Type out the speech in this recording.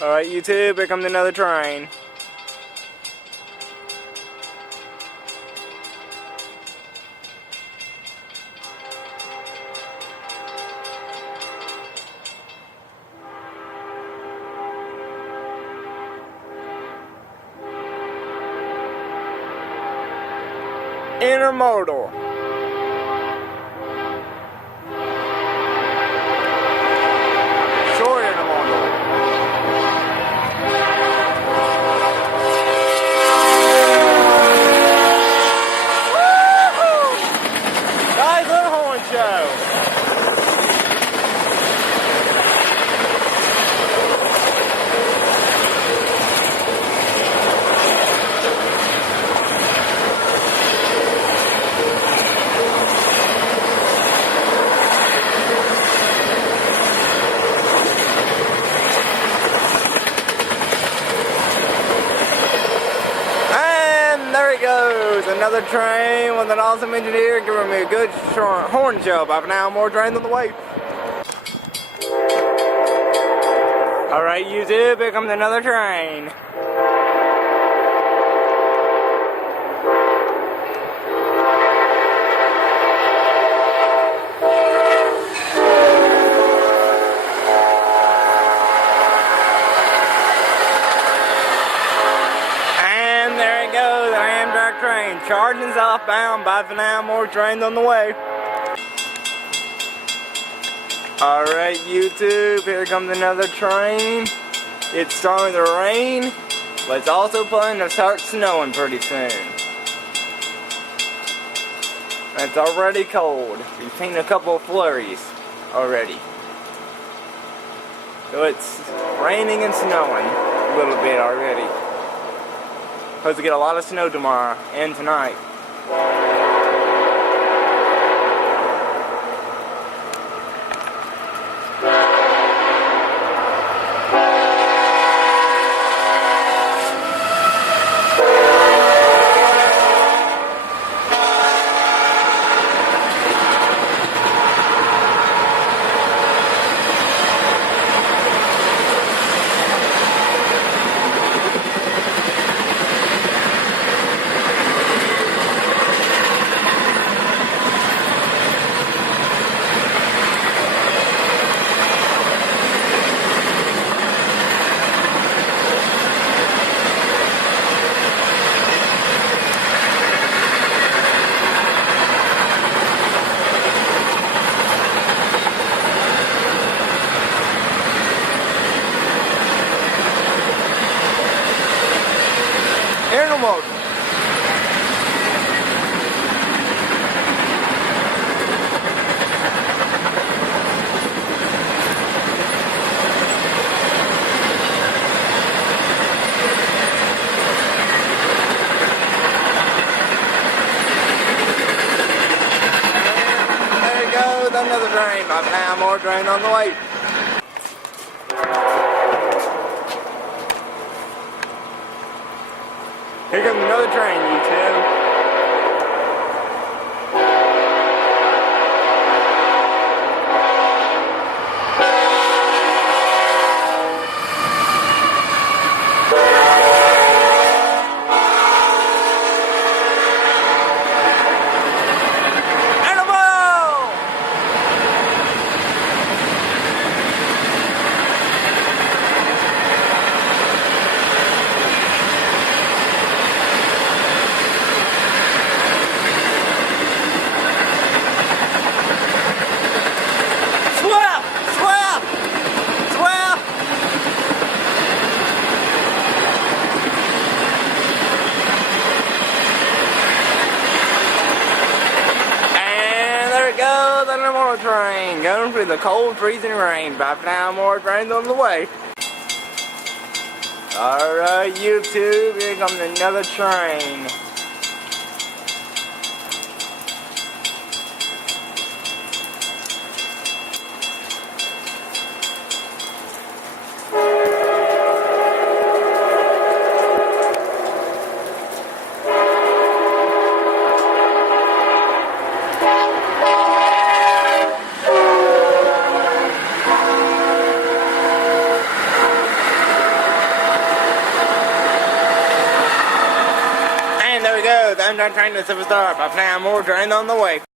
Alright, YouTube, here comes another train. Intermodal. Short intermodal. Woo-hoo! Nice little horn show. Goes another train with an awesome engineer giving me a good horn show. By now, more trains on the way. Alright, YouTube, here comes another train. Train charging southbound. Bye for now, more trains on the way. Alright, YouTube, here comes another train. It's starting to rain, but it's also planning to start snowing pretty soon. It's already cold. We've seen a couple of flurries already. So it's raining and snowing a little bit already. Supposed to get a lot of snow tomorrow and tonight. Intermodal. There you go, another train. By now, more train on the way. Here comes another train, YouTube. Intermodal train going through the cold, freezing rain. Bye for now, more trains on the way. Alright, YouTube, here comes another train. I'm done trying to superstar, but now more trains on the way.